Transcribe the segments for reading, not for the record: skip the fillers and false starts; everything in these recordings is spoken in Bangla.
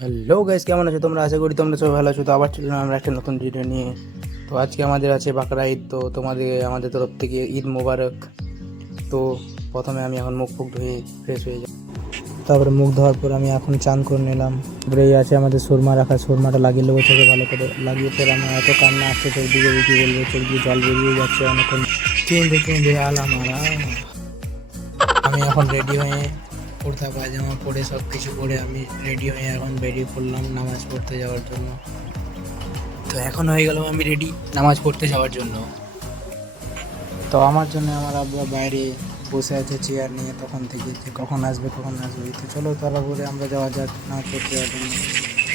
হ্যালো গাইস, কেমন আছো তোমরা? আশা করি তোমরা সবাই ভালো আছো। তো আবার চললাম আমরা একটা নতুন ভিডিও নিয়ে। তো আজকে আমাদের আছে বাকরা ঈদ। তো আমাদের তরফ থেকে ঈদ মোবারক। তো প্রথমে আমি এখন মুখ ধুয়ে ফ্রেশ হয়ে যাই। তারপরে মুখ ধোয়ার পর আমি এখন চান করে নিলাম। তারপরে এই আছে আমাদের সুরমা রাখা, সুরমাটা লাগিয়ে নেবো চোখে ভালো করে। লাগিয়ে পর আমার এত কান্না আসছে চোখ দিকে, কি বলবো, চোখ দিয়ে জল বেরিয়ে যাচ্ছে অনেকক্ষণ। কেঁদে আলামারা। আমি এখন রেডি হয়ে কুর্তা পায়জামা পরে সব কিছু পরে আমি রেডি হয়ে এখন বেরিয়ে পড়লাম নামাজ পড়তে যাওয়ার জন্য। তো এখন হয়ে গেল আমি রেডি নামাজ পড়তে যাওয়ার জন্য। তো আমার জন্য আমার আব্বা বাইরে বসে আছে চেয়ার নিয়ে তখন থেকে, যে কখন আসবে কখন আসবে। তো চলো তাড়াতাড়ি আমরা যাওয়া যাক নামাজ পড়তে যাওয়ার জন্য।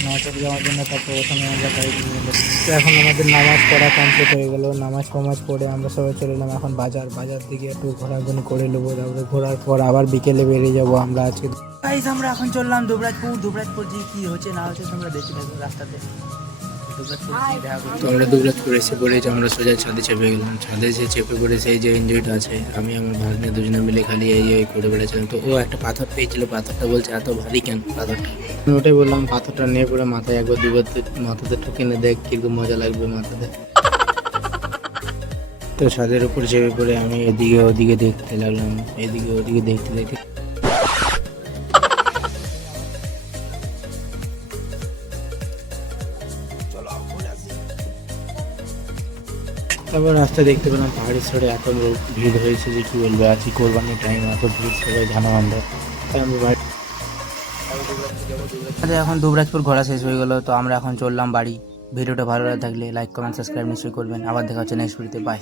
নামাজ পড়তে যাওয়ার জন্য তারপর প্রথমে আমরা গাড়ি নিয়ে এলাম। তো এখন আমাদের নামাজ পড়া কমপ্লিট হয়ে গেল। নামাজ পড়ে আমরা সবাই চলে এলাম এখন বাজার দিকে একটু ঘোরাঘুরি করে নেবো। তারপরে ঘোরার পর আবার বিকেলে বেরিয়ে যাবো আমরা আজকে। গাইস, আমরা এখন চললাম দুবরাজপুর যে কি হচ্ছে না হচ্ছে তোমরা দেখতে থাকো রাস্তাতে। তো আমরা দুবরাজপুর এসে পড়েছি, আমরা সোজা ছাদে চেপে গেলাম। ছাদে এসে চেপে পড়ে সেই যে এনজয়টা আছে, আমি আমার ভাগ্নে দুজনে মিলে খালি এই করে বেড়েছিলাম। তো ও একটা পাথর পেয়েছিল, পাথরটা বলছে এত ভারী কেন পাথরটা। আমি ওটাই বললাম পাথরটা নিয়ে পরে মাথায় একবার দুবার মাথাতে ঠুকে নে দেখ কিরকম মজা লাগবে মাথাতে। তো ছাদের উপর চেপে পড়ে আমি এদিকে ওদিকে দেখতে লাগলাম, এদিকে ওদিকে দেখতে দেখতে তারপর রাস্তা দেখতে পেলাম পাহাড়ের ছেড়ে এত লোক ভিড় হয়েছে যে কি বলবো, আজকে কোরবানির টাইম এত ভিড়, সবাই জানো আমরা। তাই আমি এখন দুবরাজপুর ঘোরা শেষ হয়ে গেলো। তো আমরা এখন চললাম বাড়ি। ভিডিওটা ভালো লাগলে থাকলে লাইক কমেন্ট সাবস্ক্রাইব নিশ্চয়ই করবেন। আবার দেখা হচ্ছে নেক্সট ভিডিওতে, বাই।